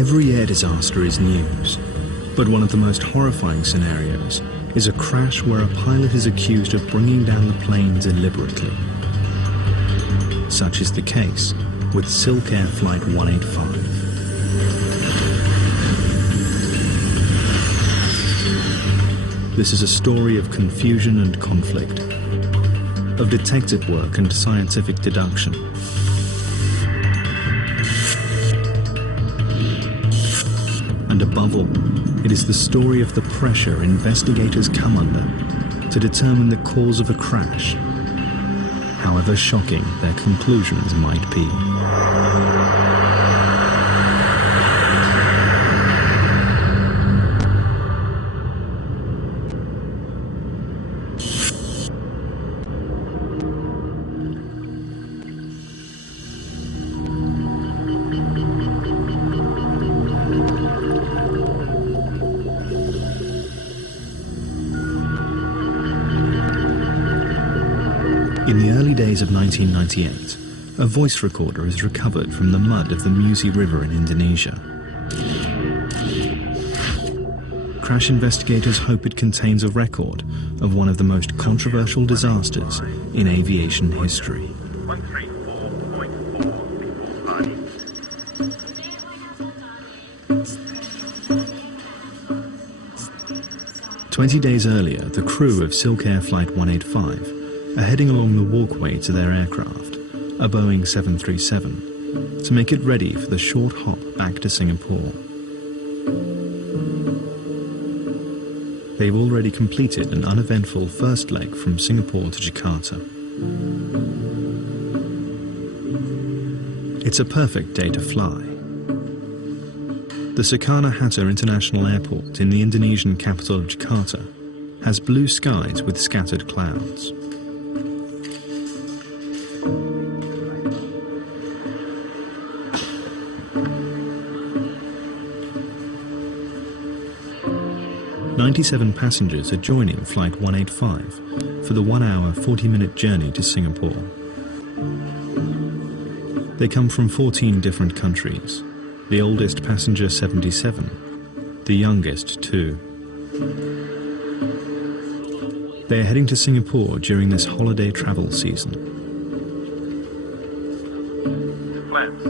Every air disaster is news, but one of the most horrifying scenarios is a crash where a pilot is accused of bringing down the plane deliberately. Such is the case with SilkAir Flight 185. This is a story of confusion and conflict, of detective work and scientific deduction. And above all, it is the story of the pressure investigators come under to determine the cause of a crash, however shocking their conclusions might be. In the early days of 1998, a voice recorder is recovered from the mud of the Musi River in Indonesia. Crash investigators hope it contains a record of one of the most controversial disasters in aviation history. 20 days earlier, the crew of SilkAir Flight 185 are heading along the walkway to their aircraft, a Boeing 737, to make it ready for the short hop back to Singapore. They've already completed an uneventful first leg from Singapore to Jakarta. It's a perfect day to fly. The Soekarno-Hatta International Airport in the Indonesian capital of Jakarta has blue skies with scattered clouds. "97 passengers are joining Flight 185 for the 1-hour, 40-minute journey to Singapore. They come from 14 different countries, the oldest passenger 77, the youngest 2. They are heading to Singapore during this holiday travel season. Plans.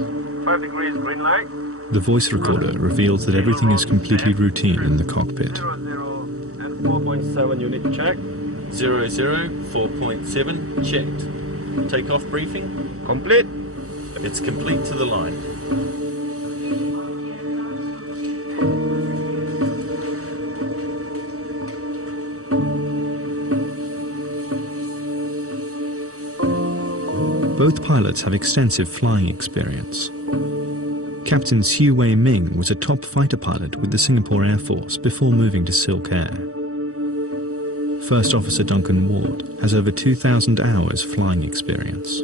5 degrees green light. The voice recorder reveals that everything is completely routine in the cockpit. 4.7 unit check. 4.7 checked. Takeoff briefing? Complete. It's complete to the line. Both pilots have extensive flying experience. Captain Siu Wei Ming was a top fighter pilot with the Singapore Air Force before moving to SilkAir. First Officer Duncan Ward has over 2,000 hours flying experience.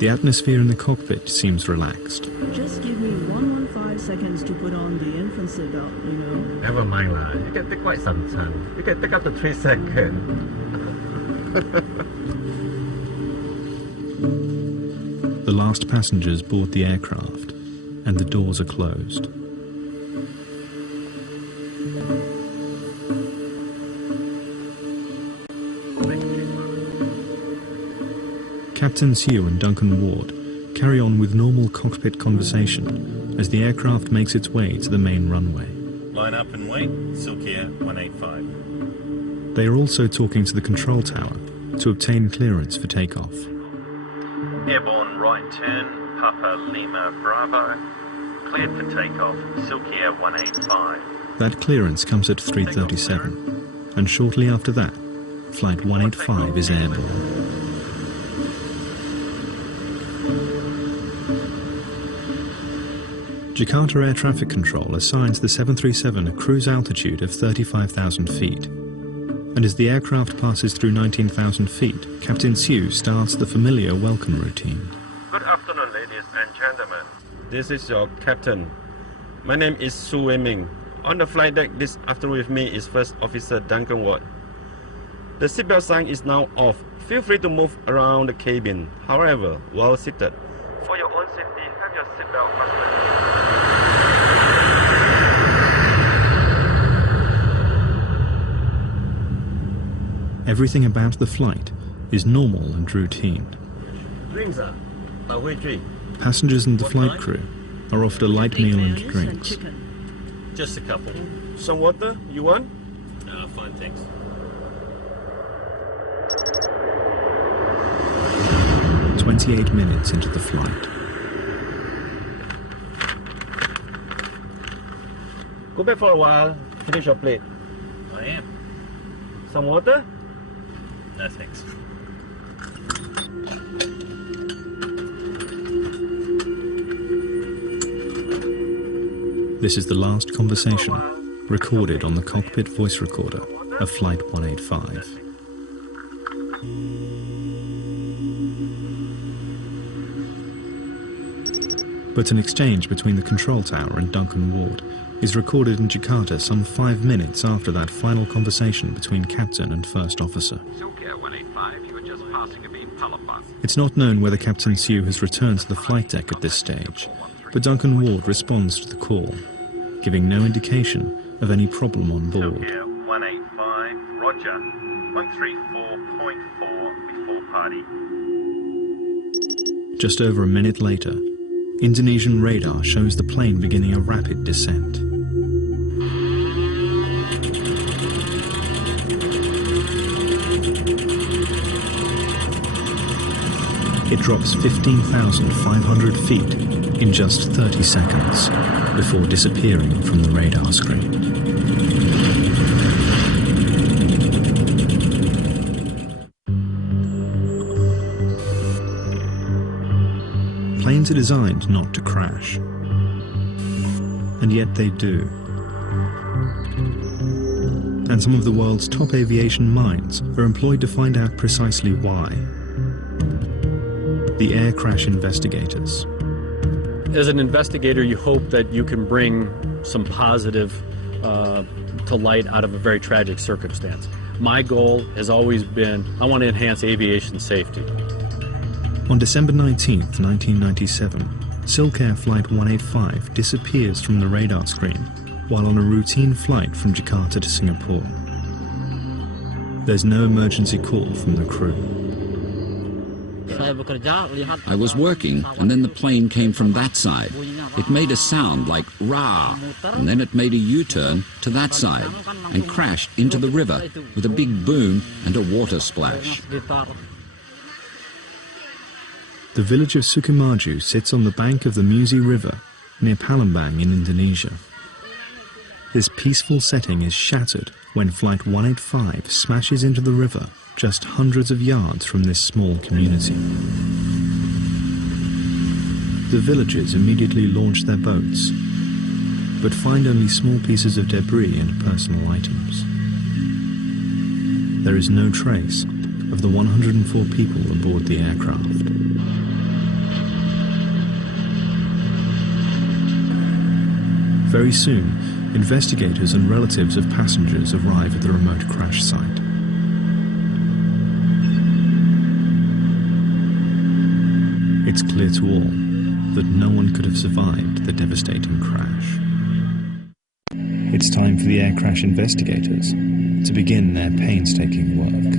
The atmosphere in the cockpit seems relaxed. Just give me 115 seconds to put on the infancy belt, you know. Never mind lah. You can take quite some time. You can take up to 3 seconds. The last passengers board the aircraft, and the doors are closed. Captain Siu and Duncan Ward carry on with normal cockpit conversation as the aircraft makes its way to the main runway. Line up and wait, SilkAir 185. They are also talking to the control tower to obtain clearance for takeoff. Airborne right turn, Papa Lima Bravo. Cleared for takeoff, SilkAir 185. That clearance comes at 3:37, and shortly after that, Flight 185 is airborne. Jakarta Air Traffic Control assigns the 737 a cruise altitude of 35,000 feet. And as the aircraft passes through 19,000 feet, Captain Siu starts the familiar welcome routine. Good afternoon, ladies and gentlemen. This is your captain. My name is Siu Wei Ming. On the flight deck this afternoon with me is First Officer Duncan Ward. The seatbelt sign is now off. Feel free to move around the cabin. However, while seated, for your own safety, have your seatbelt fastened. everything about the flight is normal and routine. Drinks, Passengers and the flight crew are offered a light meal and drinks. Chicken. Just a couple. Some water, you want? Fine, thanks. "28 minutes into the flight. Go back for a while, finish your plate. I am. Some water? No, thanks. This is the last conversation recorded on the cockpit voice recorder of Flight 185. But an exchange between the control tower and Duncan Ward is recorded in Jakarta some 5 minutes after that final conversation between captain and first officer. SilkAir 185, you were just passing a beam power plant. It's not known whether Captain Siu has returned to the flight deck at this stage, but Duncan Ward responds to the call, giving no indication of any problem on board. SilkAir 185, roger. 134.4 before party. Just over a minute later, Indonesian radar shows the plane beginning a rapid descent. It drops 15,500 feet in just 30 seconds before disappearing from the radar screen. Planes are designed not to crash, and yet they do. And some of the world's top aviation minds are employed to find out precisely why. The air crash investigators. As an investigator, you hope that you can bring some positive to light out of a very tragic circumstance. My goal has always been, I want to enhance aviation safety. On December 19, 1997, SilkAir Flight 185 disappears from the radar screen while on a routine flight from Jakarta to Singapore. There's no emergency call from the crew. I was working, and then the plane came from that side. It made a sound like rah, and then it made a U-turn to that side and crashed into the river with a big boom and a water splash. The village of Sukamaju sits on the bank of the Musi River near Palembang in Indonesia. This peaceful setting is shattered when Flight 185 smashes into the river just hundreds of yards from this small community. The villagers immediately launch their boats, but find only small pieces of debris and personal items. There is no trace of the 104 people aboard the aircraft. Very soon, investigators and relatives of passengers arrive at the remote crash site. It's clear to all that no one could have survived the devastating crash. It's time for the air crash investigators to begin their painstaking work.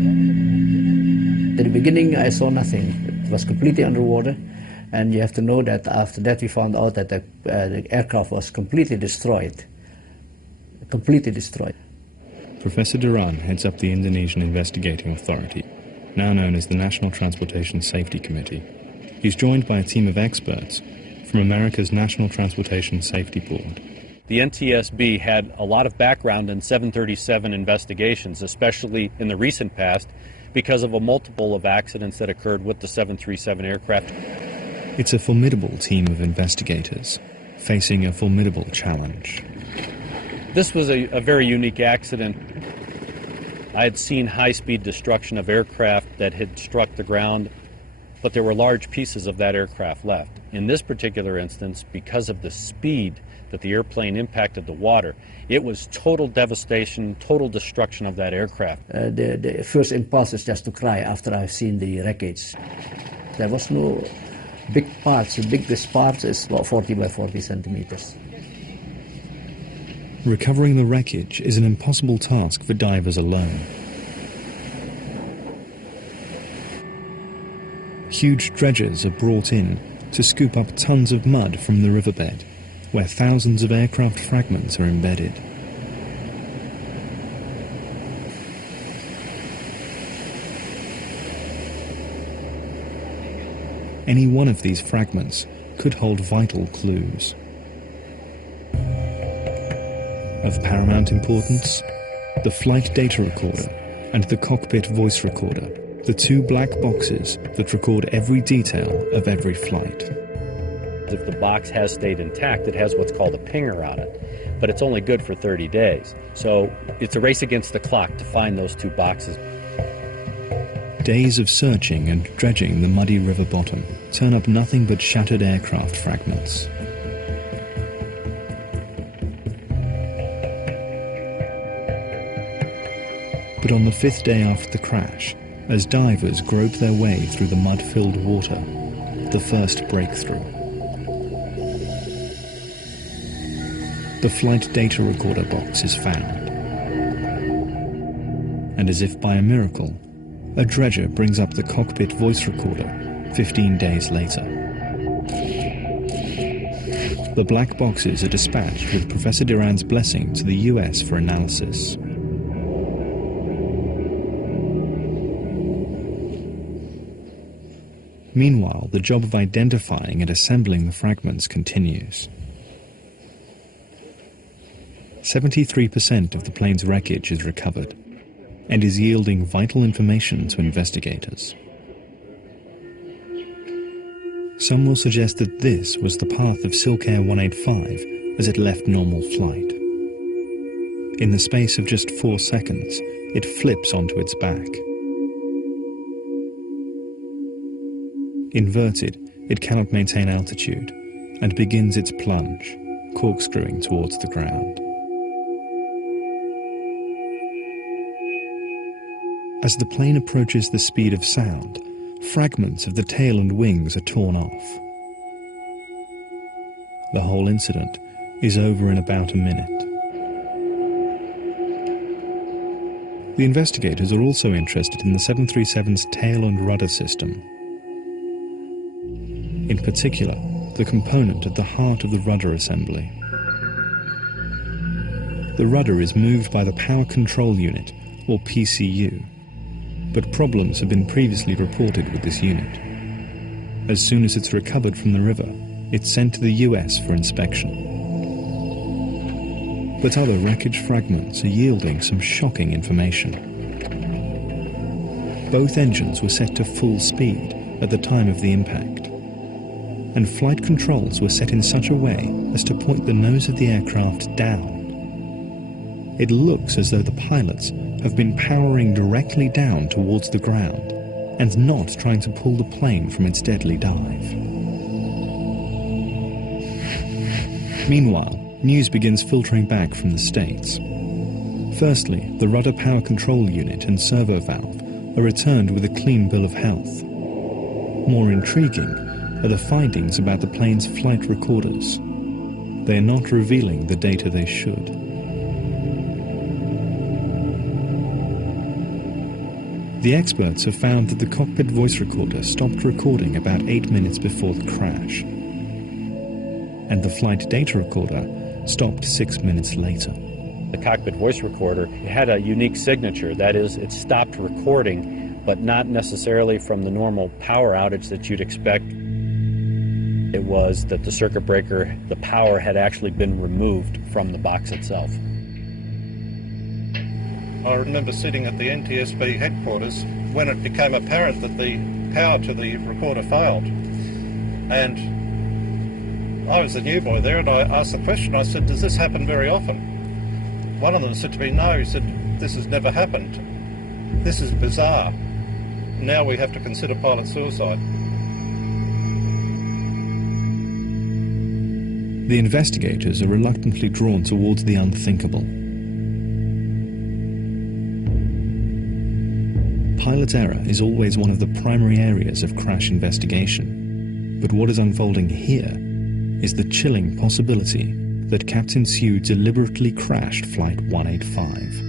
At the beginning, I saw nothing. It was completely underwater. And you have to know that after that we found out that the aircraft was completely destroyed. Completely destroyed. Professor Duran heads up the Indonesian Investigating Authority, now known as the National Transportation Safety Committee. He's joined by a team of experts from America's National Transportation Safety Board. The NTSB had a lot of background in 737 investigations, especially in the recent past, because of a multiple of accidents that occurred with the 737 aircraft. It's a formidable team of investigators facing a formidable challenge. This was a very unique accident. I had seen high-speed destruction of aircraft that had struck the ground, but there were large pieces of that aircraft left. In this particular instance, because of the speed that the airplane impacted the water, it was total devastation, total destruction of that aircraft. The first impulse is just to cry after I've seen the wreckage. There was no big parts. The biggest part is about 40 by 40 centimeters. Recovering the wreckage is an impossible task for divers alone. huge dredgers are brought in to scoop up tons of mud from the riverbed, where thousands of aircraft fragments are embedded. Any one of these fragments could hold vital clues. Of paramount importance, the flight data recorder and the cockpit voice recorder, the two black boxes that record every detail of every flight. If the box has stayed intact, it has what's called a pinger on it, but it's only good for 30 days. So it's a race against the clock to find those two boxes. Days of searching and dredging the muddy river bottom turn up nothing but shattered aircraft fragments. But on the fifth day after the crash, as divers grope their way through the mud-filled water, the first breakthrough. The flight data recorder box is found. And as if by a miracle, a dredger brings up the cockpit voice recorder 15 days later. The black boxes are dispatched with Professor Duran's blessing to the US for analysis. Meanwhile, the job of identifying and assembling the fragments continues. 73% of the plane's wreckage is recovered and is yielding vital information to investigators. Some will suggest that this was the path of SilkAir 185 as it left normal flight. In the space of just 4 seconds, it flips onto its back. Inverted, it cannot maintain altitude and begins its plunge, corkscrewing towards the ground. As the plane approaches the speed of sound, fragments of the tail and wings are torn off. The whole incident is over in about a minute. The investigators are also interested in the 737's tail and rudder system. In particular, the component at the heart of the rudder assembly. The rudder is moved by the Power Control Unit, or PCU, but problems have been previously reported with this unit. As soon as it's recovered from the river, it's sent to the US for inspection. But other wreckage fragments are yielding some shocking information. Both engines were set to full speed at the time of the impact, and flight controls were set in such a way as to point the nose of the aircraft down. It looks as though the pilots have been powering directly down towards the ground and not trying to pull the plane from its deadly dive. Meanwhile, news begins filtering back from the States. Firstly, the rudder power control unit and servo valve are returned with a clean bill of health. More intriguing are the findings about the plane's flight recorders. They are not revealing the data they should. The experts have found that the cockpit voice recorder stopped recording about 8 minutes before the crash, and the flight data recorder stopped 6 minutes later. The cockpit voice recorder had a unique signature. That is, it stopped recording, but not necessarily from the normal power outage that you'd expect. It was that the circuit breaker, the power had actually been removed from the box itself. I remember sitting at the NTSB headquarters when it became apparent that the power to the recorder failed. And I was the new boy there, and I asked the question. I said, does this happen very often? One of them said to me, no. He said, this has never happened. This is bizarre. Now we have to consider pilot suicide. The investigators are reluctantly drawn towards the unthinkable. Pilot error is always one of the primary areas of crash investigation, but what is unfolding here is the chilling possibility that Captain Sue deliberately crashed Flight 185.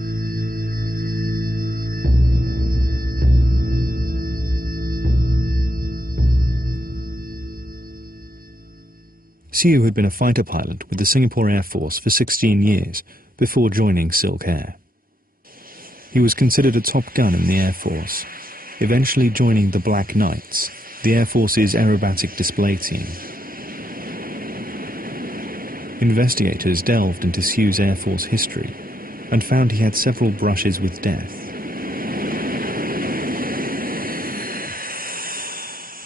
Siu had been a fighter pilot with the Singapore Air Force for 16 years before joining SilkAir. He was considered a top gun in the Air Force, eventually joining the Black Knights, the Air Force's aerobatic display team. Investigators delved into Siu's Air Force history and found he had several brushes with death.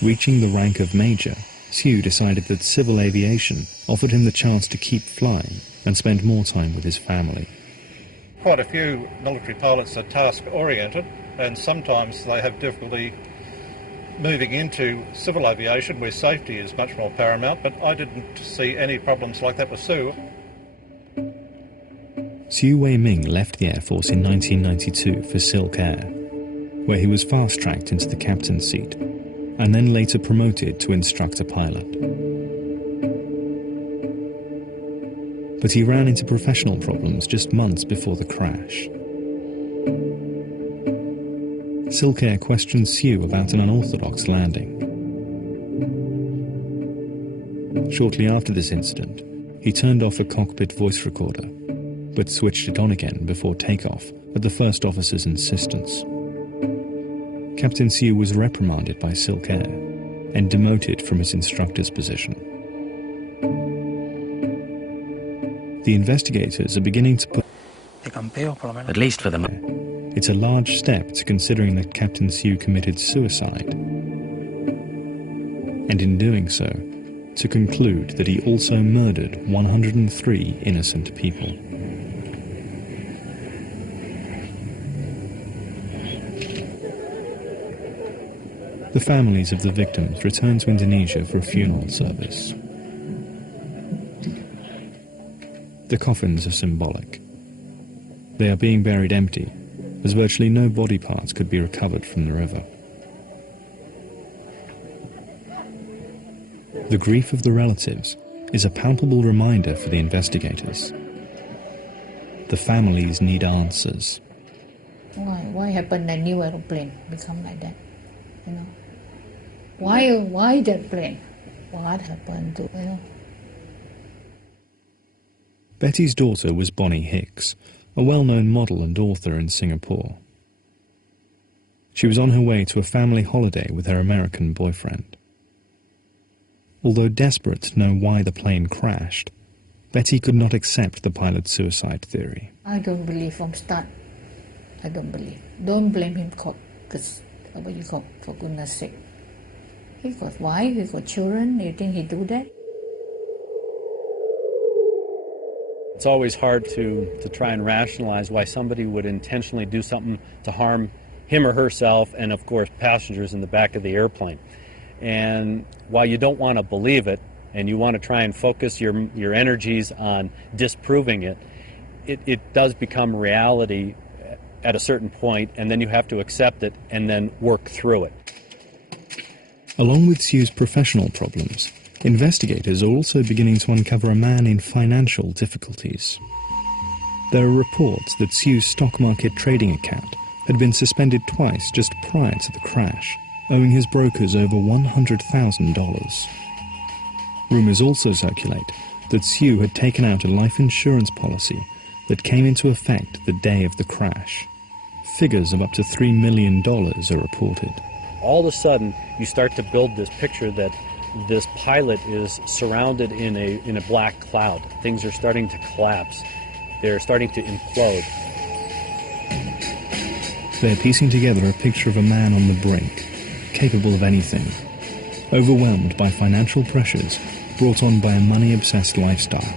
Reaching the rank of Major, Siu decided that civil aviation offered him the chance to keep flying and spend more time with his family. Quite a few military pilots are task-oriented, and sometimes they have difficulty moving into civil aviation where safety is much more paramount, but I didn't see any problems like that with Siu. Siu Wei-ming left the Air Force in 1992 for SilkAir, where he was fast-tracked into the captain's seat and then later promoted to instructor pilot. But he ran into professional problems just months before the crash. SilkAir questioned Siu about an unorthodox landing. Shortly after this incident, he turned off a cockpit voice recorder, but switched it on again before takeoff at the first officer's insistence. Captain Siu was reprimanded by SilkAir and demoted from his instructor's position. The investigators are beginning to put... At least for the moment. It's a large step to considering that Captain Siu committed suicide, and in doing so, to conclude that he also murdered 103 innocent people. The families of the victims returned to Indonesia for a funeral service. The coffins are symbolic. They are being buried empty, as virtually no body parts could be recovered from the river. The grief of the relatives is a palpable reminder for the investigators. The families need answers. Why happened a new aeroplane become like that? You know, why that plane? What happened to, you know? Betty's daughter was Bonnie Hicks, a well-known model and author in Singapore. She was on her way to a family holiday with her American boyfriend. Although desperate to know why the plane crashed, Betty could not accept the pilot's suicide theory. I don't believe from start. I don't believe. Don't blame him, because for goodness sake. He got wife, he got children, you think he do that? It's always hard to try and rationalize why somebody would intentionally do something to harm him or herself and, of course, passengers in the back of the airplane. And while you don't want to believe it and you want to try and focus your energies on disproving it, it does become reality at a certain point, and then you have to accept it and then work through it. Along with Siu's professional problems, investigators are also beginning to uncover a man in financial difficulties. There are reports that Siu's stock market trading account had been suspended twice just prior to the crash, owing his brokers over $100,000. Rumours also circulate that Siu had taken out a life insurance policy that came into effect the day of the crash. Figures of up to $3 million are reported. All of a sudden, you start to build this picture that this pilot is surrounded in a black cloud. Things are starting to collapse. They're starting to implode. They're piecing together a picture of a man on the brink, capable of anything, overwhelmed by financial pressures brought on by a money-obsessed lifestyle.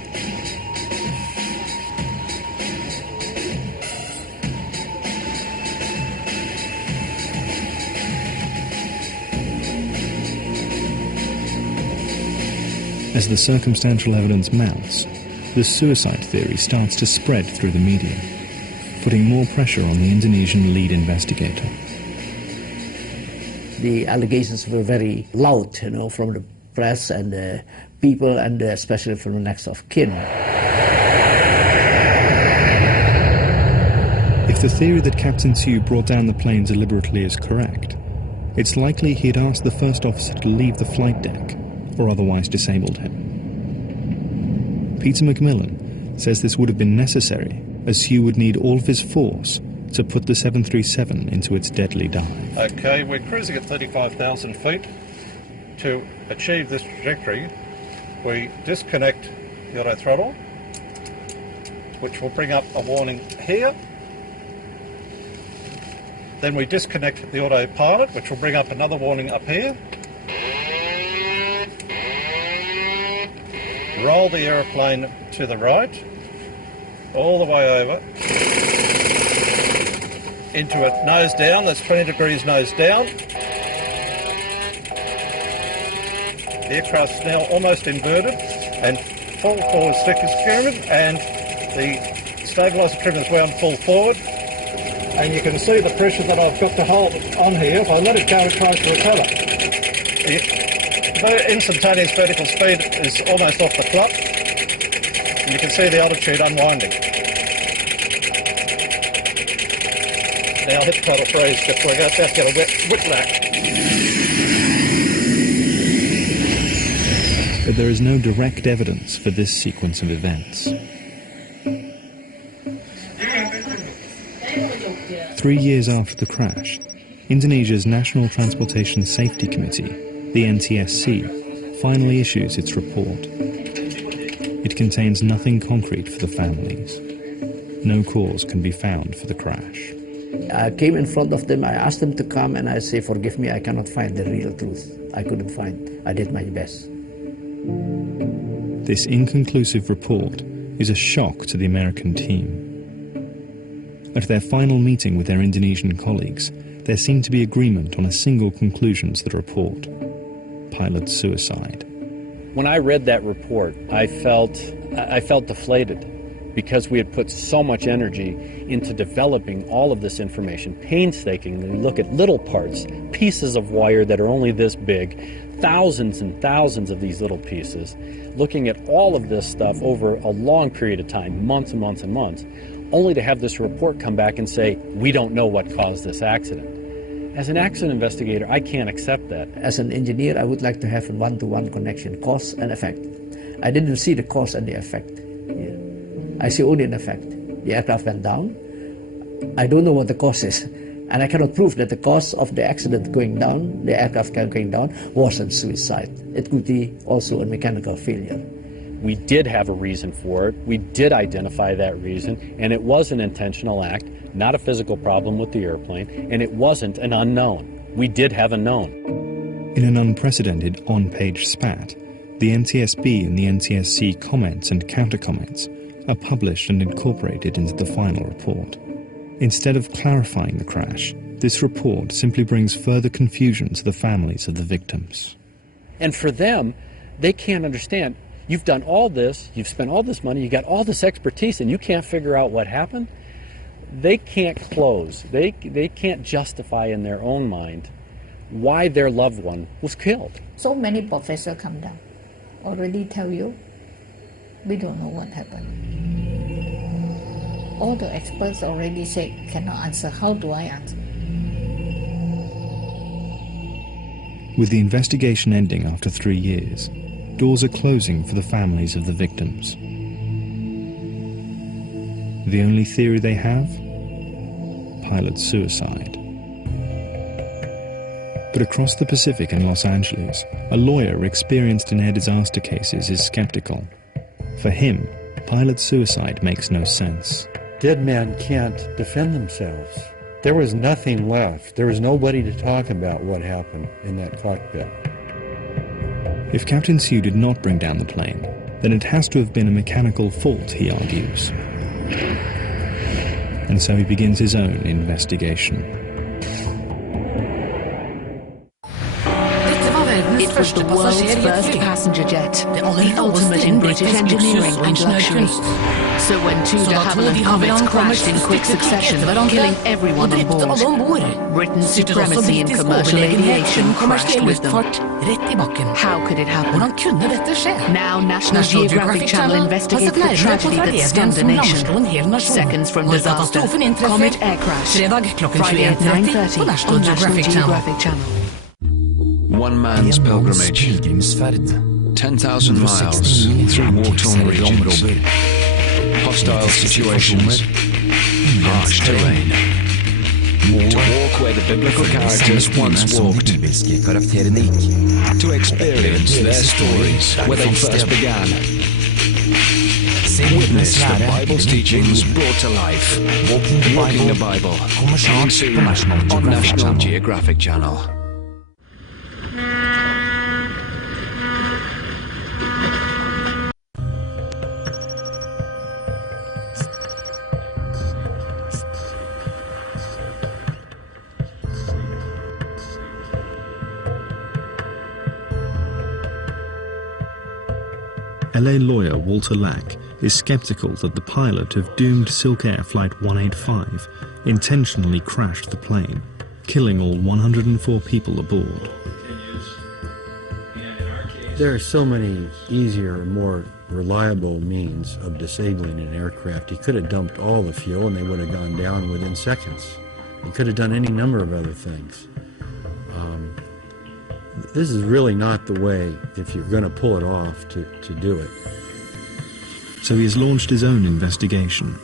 As the circumstantial evidence mounts, the suicide theory starts to spread through the media, putting more pressure on the Indonesian lead investigator. The allegations were very loud, you know, from the press and the people, and especially from the next of kin. If the theory that Captain Siu brought down the plane deliberately is correct, it's likely he'd asked the first officer to leave the flight deck, or otherwise disabled him. Peter Macmillan says this would have been necessary as Hugh would need all of his force to put the 737 into its deadly dive. Okay, we're cruising at 35,000 feet. To achieve this trajectory, we disconnect the auto throttle, which will bring up a warning here. Then we disconnect the autopilot, which will bring up another warning up here. Roll the aeroplane to the right, all the way over, into it nose down. That's 20 degrees nose down. The aircraft's now almost inverted, and full forward stick is secured, and the stabiliser trim is wound full forward. And you can see the pressure that I've got to hold on here. If I let it go, it tries to recover. The instantaneous vertical speed is almost off the clock. And you can see the altitude unwinding. Now hit throttle freeze just we're about to get a whiplash. But there is no direct evidence for this sequence of events. 3 years after the crash, Indonesia's National Transportation Safety Committee, the NTSC, finally issues its report. It contains nothing concrete for the families. No cause can be found for the crash. I came in front of them, I asked them to come, and I say, forgive me, I cannot find the real truth. I couldn't find. I did my best. This inconclusive report is a shock to the American team. At their final meeting with their Indonesian colleagues, there seemed to be agreement on a single conclusion to the report: pilot suicide. When I read that report, I felt deflated, because we had put so much energy into developing all of this information, painstakingly look at little parts, pieces of wire that are only this big, thousands and thousands of these little pieces, looking at all of this stuff over a long period of time, months and months and months, only to have this report come back and say, we don't know what caused this accident. As an accident investigator, I can't accept that. As an engineer, I would like to have a one-to-one connection, cause and effect. I didn't see the cause and the effect. I see only an effect. The aircraft went down. I don't know what the cause is. And I cannot prove that the cause of the accident going down, the aircraft going down, wasn't suicide. It could be also a mechanical failure. We did have a reason for it. We did identify that reason, and it was an intentional act, not a physical problem with the airplane, and it wasn't an unknown. We did have a known. In an unprecedented on-page spat, the NTSB and the NTSC comments and counter-comments are published and incorporated into the final report. Instead of clarifying the crash, this report simply brings further confusion to the families of the victims. And for them, they can't understand. You've done all this, you've spent all this money, you got all this expertise, and you can't figure out what happened? They can't close. They can't justify in their own mind why their loved one was killed. So many professors come down, already tell you, we don't know what happened. All the experts already say, cannot answer. How do I answer? With the investigation ending after 3 years, doors are closing for the families of the victims. The only theory they have? Pilot suicide. But across the Pacific in Los Angeles, a lawyer experienced in air disaster cases is skeptical. For him, pilot suicide makes no sense. Dead men can't defend themselves. There was nothing left. There was nobody to talk about what happened in that cockpit. If Captain Sue did not bring down the plane, then it has to have been a mechanical fault, he argues. And so he begins his own investigation. It was the world's first passenger jet, the ultimate in British engineering and luxury. So when two de Havilland Comets crashed in quick succession, killing everyone on board, Britain's supremacy in commercial aviation crashed with them. How could it happen? Now National Geographic Channel investigates the tragedy that stunned the nation. Seconds from disaster, Comet air crash, Friday at 9:30 on National Geographic Channel. One man's pilgrimage 10,000 miles through war-torn regions, hostile situations, harsh terrain. To walk where the biblical characters once walked. To experience their stories where they first began. Witness the Bible's teachings brought to life. Walking the Bible, coming soon on National Geographic Channel. LA lawyer Walter Lack is skeptical that the pilot of doomed SilkAir Flight 185 intentionally crashed the plane, killing all 104 people aboard. There are so many easier, more reliable means of disabling an aircraft. He could have dumped all the fuel and they would have gone down within seconds. He could have done any number of other things. This is really not the way, if you're going to pull it off, to do it. So he has launched his own investigation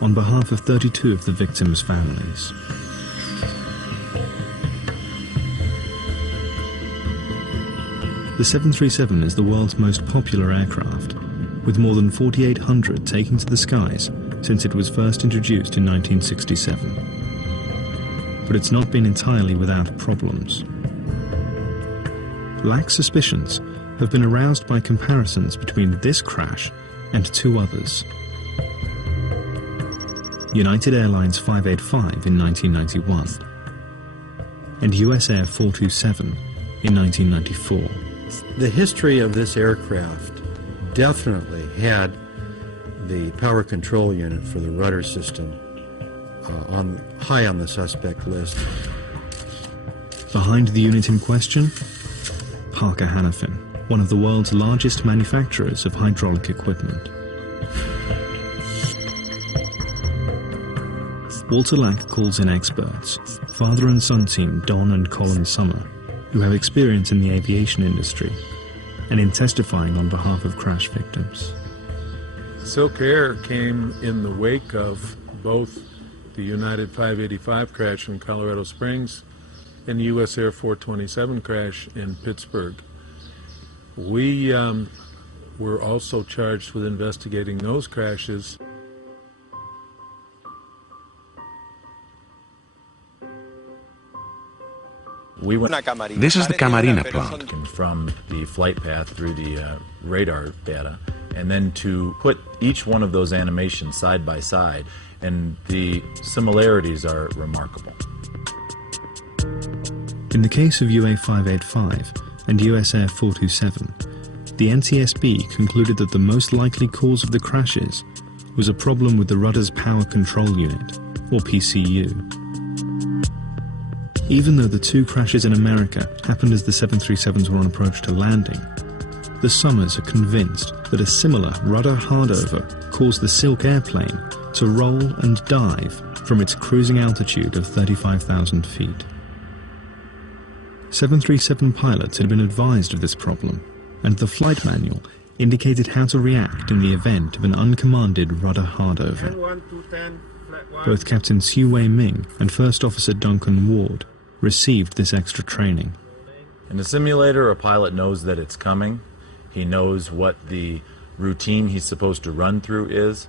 on behalf of 32 of the victims' families. The 737 is the world's most popular aircraft, with more than 4,800 taking to the skies since it was first introduced in 1967. But it's not been entirely without problems. Lack's suspicions have been aroused by comparisons between this crash and two others. United Airlines 585 in 1991 and US Air 427 in 1994. The history of this aircraft definitely had the power control unit for the rudder system high on the suspect list. Behind the unit in question, Parker Hannifin, one of the world's largest manufacturers of hydraulic equipment. Walter Lack calls in experts, father and son team Don and Colin Summer, who have experience in the aviation industry and in testifying on behalf of crash victims. SilkAir came in the wake of both the United 585 crash in Colorado Springs and the US Air 427 crash in Pittsburgh. We were also charged with investigating those crashes. This is the Camarina plant. From the flight path through the radar data, and then to put each one of those animations side by side, and the similarities are remarkable. In the case of UA 585 and US Air 427, the NTSB concluded that the most likely cause of the crashes was a problem with the rudder's power control unit, or PCU. Even though the two crashes in America happened as the 737s were on approach to landing, the Summers are convinced that a similar rudder hardover caused the SilkAir plane to roll and dive from its cruising altitude of 35,000 feet. 737 pilots had been advised of this problem, and the flight manual indicated how to react in the event of an uncommanded rudder hardover. Both Captain Siu Wei Ming and First Officer Duncan Ward received this extra training. In the simulator, a pilot knows that it's coming. He knows what the routine he's supposed to run through is.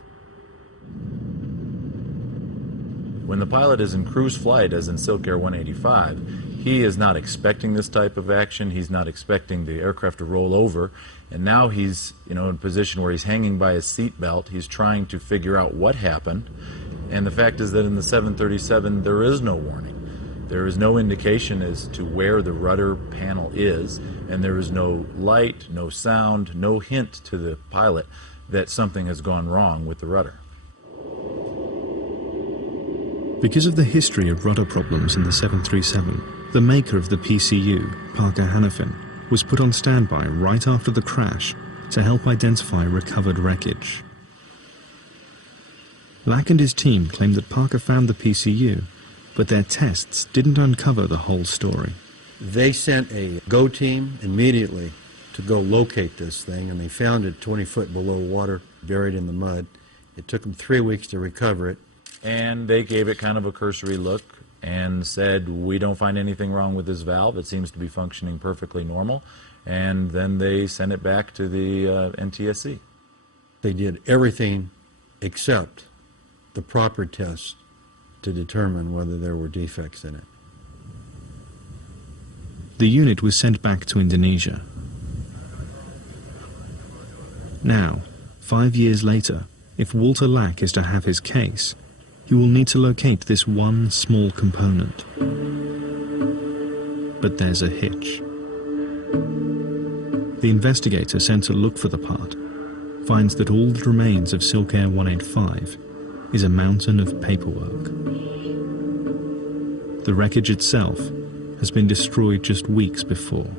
When the pilot is in cruise flight, as in SilkAir 185, he is not expecting this type of action. He's not expecting the aircraft to roll over. And now he's, in a position where he's hanging by his seat belt. He's trying to figure out what happened. And the fact is that in the 737, there is no warning. There is no indication as to where the rudder panel is, and there is no light, no sound, no hint to the pilot that something has gone wrong with the rudder. Because of the history of rudder problems in the 737, the maker of the PCU, Parker Hannifin, was put on standby right after the crash to help identify recovered wreckage. Lack and his team claimed that Parker found the PCU, but their tests didn't uncover the whole story. They sent a GO team immediately to go locate this thing, and they found it 20 foot below water, buried in the mud. It took them 3 weeks to recover it. And they gave it kind of a cursory look and said, we don't find anything wrong with this valve. It seems to be functioning perfectly normal. And then they sent it back to the NTSC. They did everything except the proper tests to determine whether there were defects in it. The unit was sent back to Indonesia. Now, 5 years later, if Walter Lack is to have his case, he will need to locate this one small component. But there's a hitch. The investigator sent to look for the part finds that all that remains of SilkAir 185 is a mountain of paperwork. The wreckage itself has been destroyed just weeks before.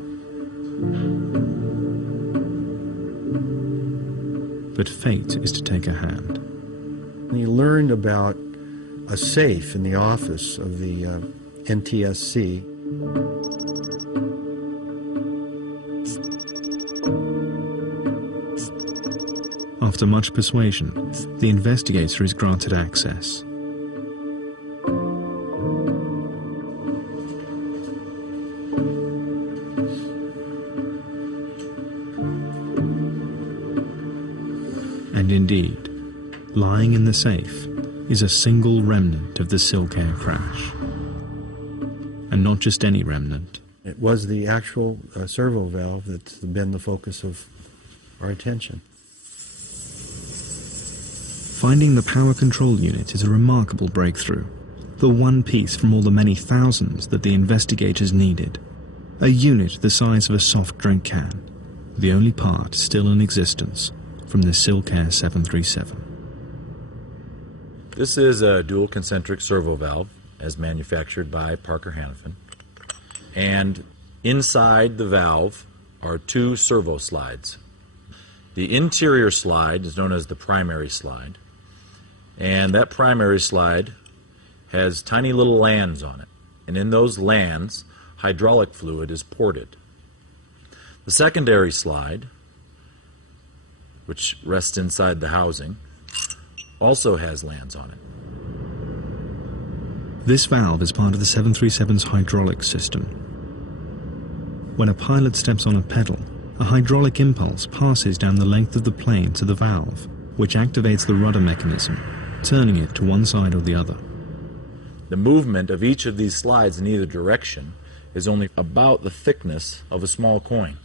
But fate is to take a hand. He learned about a safe in the office of the NTSC. After much persuasion, the investigator is granted access. And indeed, lying in the safe is a single remnant of the SilkAir crash. And not just any remnant. It was the actual servo valve that's been the focus of our attention. Finding the power control unit is a remarkable breakthrough. The one piece from all the many thousands that the investigators needed. A unit the size of a soft drink can. The only part still in existence from the SilkAir 737. This is a dual concentric servo valve as manufactured by Parker Hannifin. And inside the valve are two servo slides. The interior slide is known as the primary slide. And that primary slide has tiny little lands on it. And in those lands, hydraulic fluid is ported. The secondary slide, which rests inside the housing, also has lands on it. This valve is part of the 737's hydraulic system. When a pilot steps on a pedal, a hydraulic impulse passes down the length of the plane to the valve, which activates the rudder mechanism, turning it to one side or the other. The movement of each of these slides in either direction is only about the thickness of a small coin.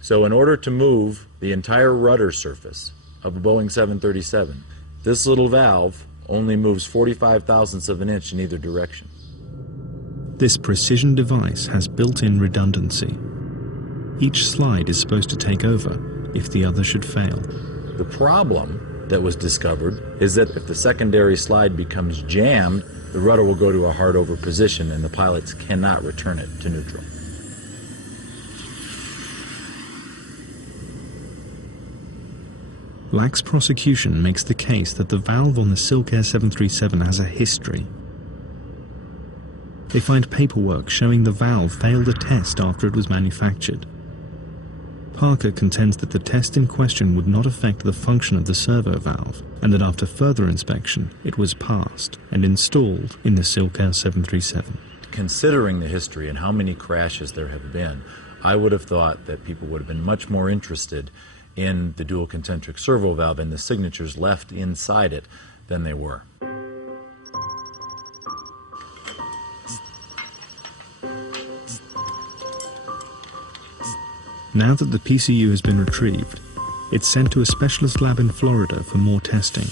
So in order to move the entire rudder surface of a Boeing 737, this little valve only moves 45 thousandths of an inch in either direction. This precision device has built-in redundancy. Each slide is supposed to take over if the other should fail. The problem that was discovered is that if the secondary slide becomes jammed, the rudder will go to a hard over position and the pilots cannot return it to neutral. Lack's prosecution makes the case that the valve on the SilkAir 737 has a history. They find paperwork showing the valve failed a test after it was manufactured. Parker contends that the test in question would not affect the function of the servo valve, and that after further inspection, it was passed and installed in the SilkAir 737. Considering the history and how many crashes there have been, I would have thought that people would have been much more interested in the dual concentric servo valve and the signatures left inside it than they were. Now that the PCU has been retrieved, it's sent to a specialist lab in Florida for more testing.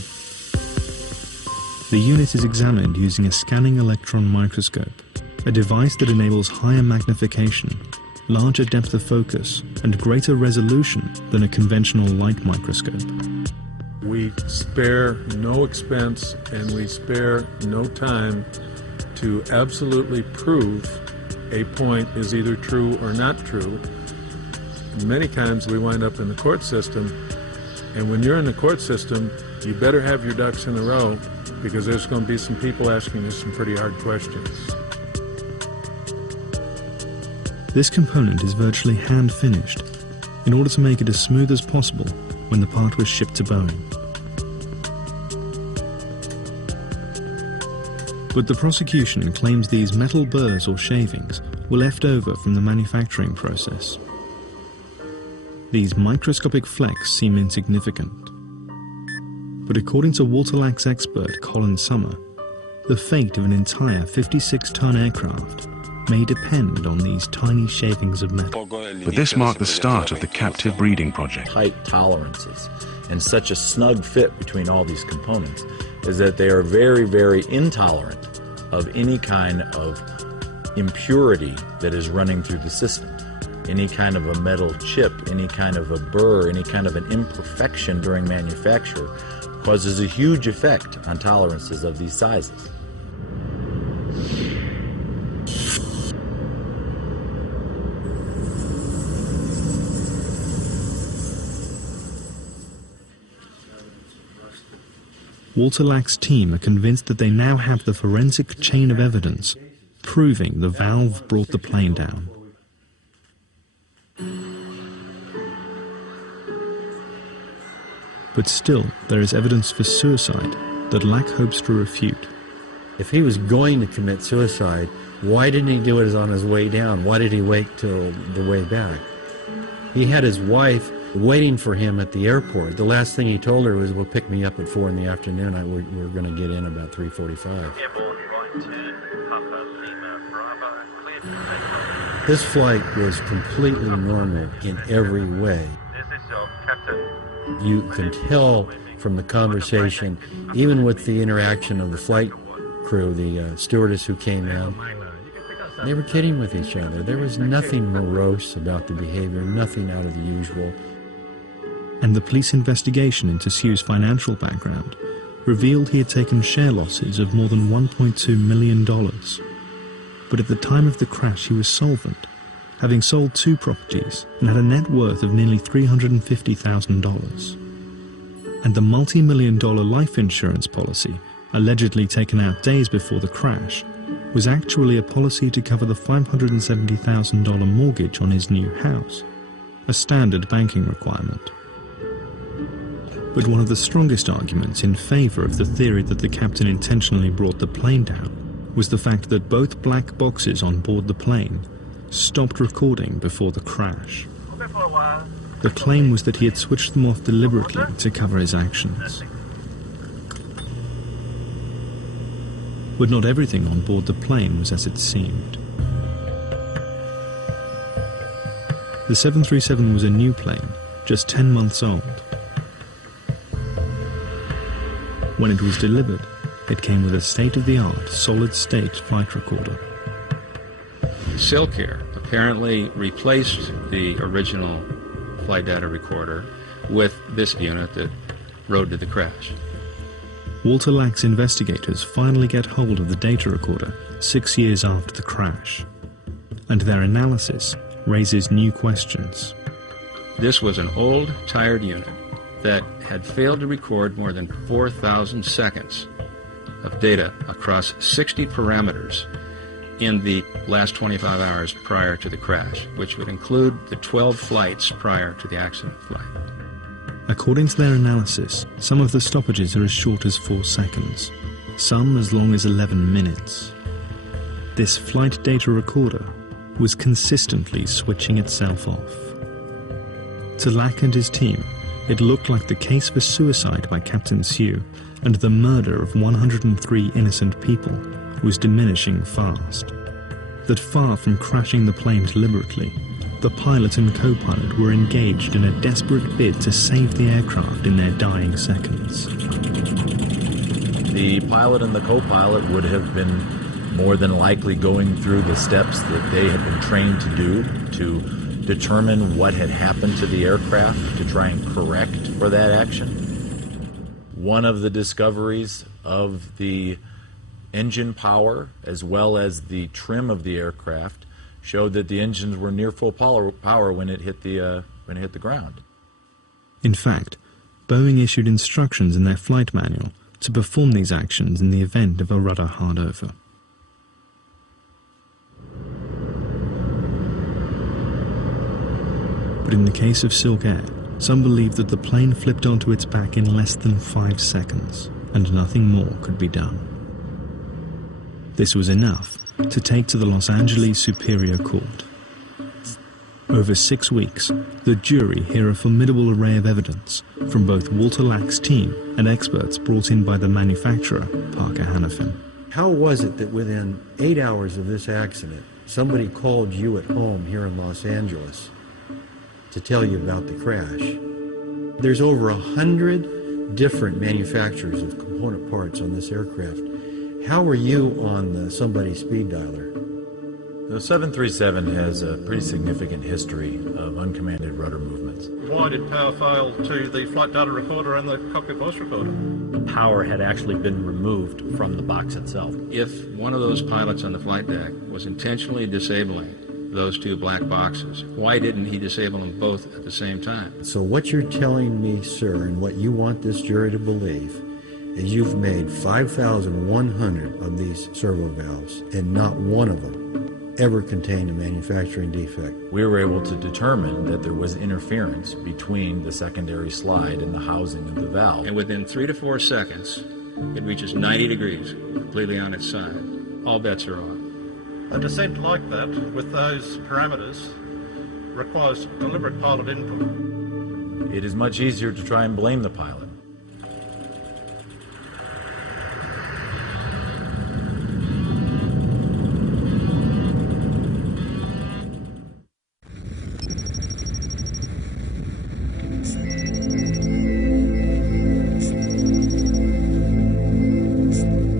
The unit is examined using a scanning electron microscope, a device that enables higher magnification, larger depth of focus, and greater resolution than a conventional light microscope. We spare no expense and we spare no time to absolutely prove a point is either true or not true. Many times we wind up in the court system, and when you're in the court system, you better have your ducks in a row, because there's going to be some people asking you some pretty hard questions. This component is virtually hand-finished in order to make it as smooth as possible when the part was shipped to Boeing. But the prosecution claims these metal burrs or shavings were left over from the manufacturing process. These microscopic flecks seem insignificant. But according to Walter Lack's expert Colin Summer, the fate of an entire 56-ton aircraft may depend on these tiny shavings of metal. But this marked the start of the captive breeding project. Tight tolerances and such a snug fit between all these components is that they are very, very intolerant of any kind of impurity that is running through the system. Any kind of a metal chip, any kind of a burr, any kind of an imperfection during manufacture causes a huge effect on tolerances of these sizes. Walter Lack's team are convinced that they now have the forensic chain of evidence proving the valve brought the plane down. But still, there is evidence for suicide that Lack hopes to refute. If he was going to commit suicide, why didn't he do it on his way down? Why did he wait till the way back? He had his wife waiting for him at the airport. The last thing he told her was, "Well, pick me up at 4 in the afternoon. We're going to get in about 3:45. This flight was completely normal in every way. This is your captain. You can tell from the conversation, even with the interaction of the flight crew, the stewardess who came in, they were kidding with each other. There was nothing morose about the behavior, nothing out of the usual. And the police investigation into Siu's financial background revealed he had taken share losses of more than $1.2 million. But at the time of the crash he was solvent, having sold 2 properties and had a net worth of nearly $350,000. And the multi-million-dollar life insurance policy, allegedly taken out days before the crash, was actually a policy to cover the $570,000 mortgage on his new house, a standard banking requirement. But one of the strongest arguments in favor of the theory that the captain intentionally brought the plane down was the fact that both black boxes on board the plane stopped recording before the crash. The claim was that he had switched them off deliberately to cover his actions. But not everything on board the plane was as it seemed. The 737 was a new plane, just 10 months old. When it was delivered, it came with a state-of-the-art solid-state flight recorder. SilkAir apparently replaced the original flight data recorder with this unit that rode to the crash. Walter Lack's investigators finally get hold of the data recorder 6 years after the crash, and their analysis raises new questions. This was an old, tired unit that had failed to record more than 4,000 seconds of data across 60 parameters in the last 25 hours prior to the crash, which would include the 12 flights prior to the accident flight. According to their analysis, some of the stoppages are as short as 4 seconds, some as long as 11 minutes. This flight data recorder was consistently switching itself off. To Lack and his team, it looked like the case for suicide by Captain Siu and the murder of 103 innocent people was diminishing fast. That far from crashing the plane deliberately, the pilot and co-pilot were engaged in a desperate bid to save the aircraft in their dying seconds. The pilot and the co-pilot would have been more than likely going through the steps that they had been trained to do to determine what had happened to the aircraft to try and correct for that action. One of the discoveries of the engine power as well as the trim of the aircraft showed that the engines were near full power when it hit the ground. In fact, Boeing issued instructions in their flight manual to perform these actions in the event of a rudder hardover. But in the case of SilkAir, some believe that the plane flipped onto its back in less than 5 seconds, and nothing more could be done. This was enough to take to the Los Angeles Superior Court. Over 6 weeks, the jury hear a formidable array of evidence from both Walter Lack's team and experts brought in by the manufacturer, Parker Hannifin. How was it that within 8 hours of this accident, somebody called you at home here in Los Angeles to tell you about the crash? There's over 100 different manufacturers of component parts on this aircraft. How were you on somebody's speed dialer? The 737 has a pretty significant history of uncommanded rudder movements. Why did power fail to the flight data recorder and the cockpit voice recorder? The power had actually been removed from the box itself. If one of those pilots on the flight deck was intentionally disabling those two black boxes, why didn't he disable them both at the same time? So what you're telling me, sir, and what you want this jury to believe, is you've made 5,100 of these servo valves, and not one of them ever contained a manufacturing defect. We were able to determine that there was interference between the secondary slide and the housing of the valve. And within 3 to 4 seconds, it reaches 90 degrees, completely on its side. All bets are off. A descent like that, with those parameters, requires deliberate pilot input. It is much easier to try and blame the pilot.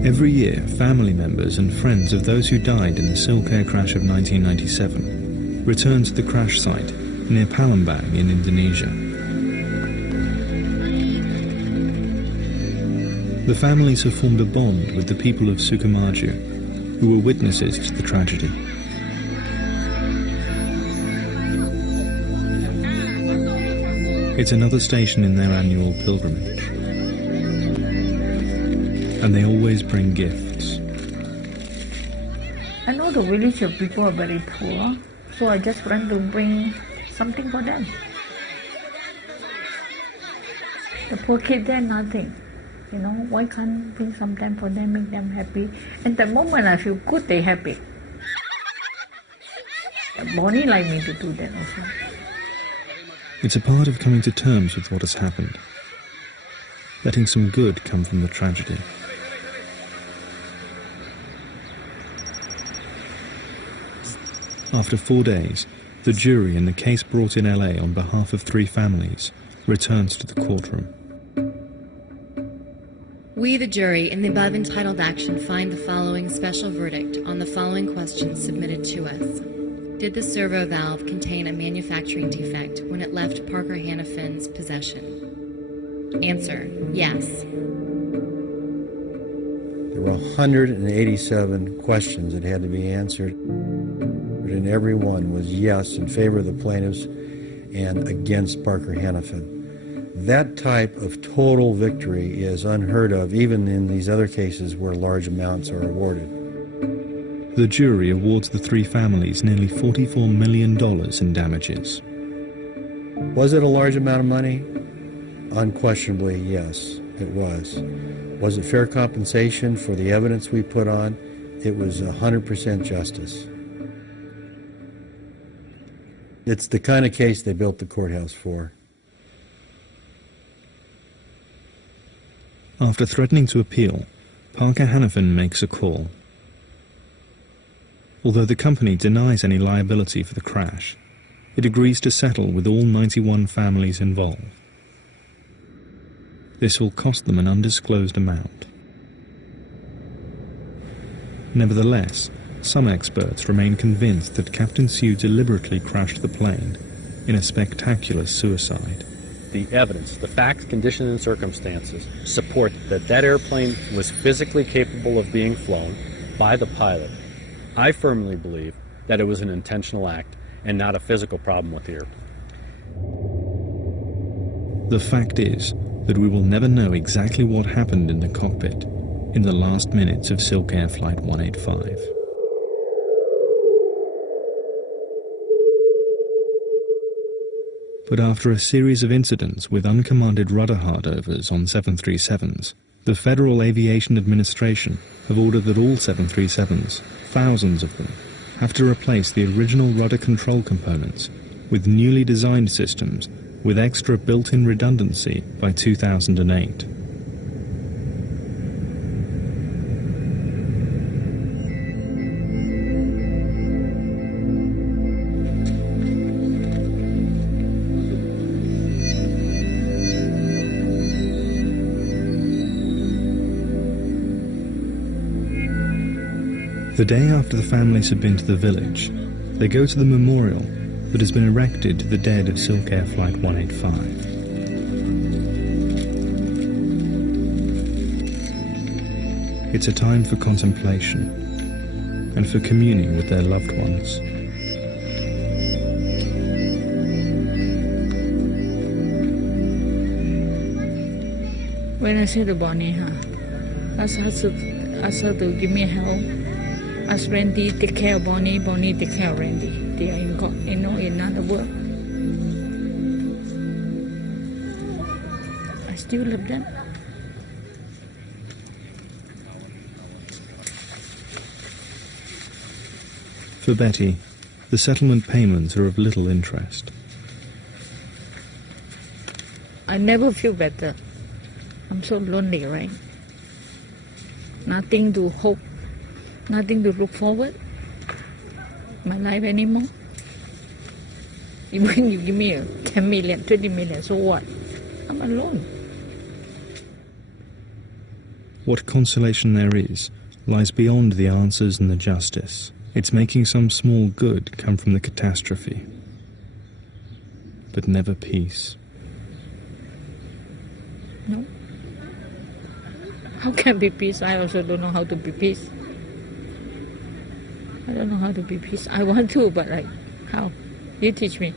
Every year, family members and friends of those who died in the SilkAir crash of 1997 return to the crash site near Palembang in Indonesia. The families have formed a bond with the people of Sukamaju, who were witnesses to the tragedy. It's another station in their annual pilgrimage. And they always bring gifts. I know the village of people are very poor, so I just want to bring something for them. The poor kids, they're nothing. You know, why can't bring something for them, make them happy? And the moment I feel good, they're happy. Bonnie like me to do that also. It's a part of coming to terms with what has happened, letting some good come from the tragedy. After 4 days, the jury in the case brought in LA on behalf of 3 families returns to the courtroom. We, the jury, in the above entitled action, find the following special verdict on the following questions submitted to us. Did the servo valve contain a manufacturing defect when it left Parker Hannifin's possession? Answer, yes. There were 187 questions that had to be answered, and every one was yes in favor of the plaintiffs and against Parker Hannifin. That type of total victory is unheard of, even in these other cases where large amounts are awarded. The jury awards the 3 families nearly $44 million in damages. Was it a large amount of money? Unquestionably, yes, it was. Was it fair compensation for the evidence we put on? It was 100% justice. It's the kind of case they built the courthouse for. After threatening to appeal, Parker Hannifin makes a call. Although the company denies any liability for the crash, it agrees to settle with all 91 families involved. This will cost them an undisclosed amount. Nevertheless, some experts remain convinced that Captain Sue deliberately crashed the plane in a spectacular suicide. The evidence, the facts, conditions, and circumstances support that that airplane was physically capable of being flown by the pilot. I firmly believe that it was an intentional act and not a physical problem with the airplane. The fact is that we will never know exactly what happened in the cockpit in the last minutes of SilkAir Flight 185. But after a series of incidents with uncommanded rudder hardovers on 737s, the Federal Aviation Administration have ordered that all 737s, thousands of them, have to replace the original rudder control components with newly designed systems with extra built-in redundancy by 2008. The day after the families have been to the village, they go to the memorial that has been erected to the dead of SilkAir Flight 185. It's a time for contemplation and for communing with their loved ones. When I see the Bonnie, ask her to give me help. Ask Randy take care of Bonnie, Bonnie take care of Randy. They are in another world. I still love them. For Betty, the settlement payments are of little interest. I never feel better. I'm so lonely, right? Nothing to hope. Nothing to look forward my life anymore. Even you give me 10 million, 20 million, so what? I'm alone. What consolation there is lies beyond the answers and the justice. It's making some small good come from the catastrophe, but never peace. No. How can be peace? I also don't know how to be peace. I don't know how to be peace. I want to, but like, how? You teach me.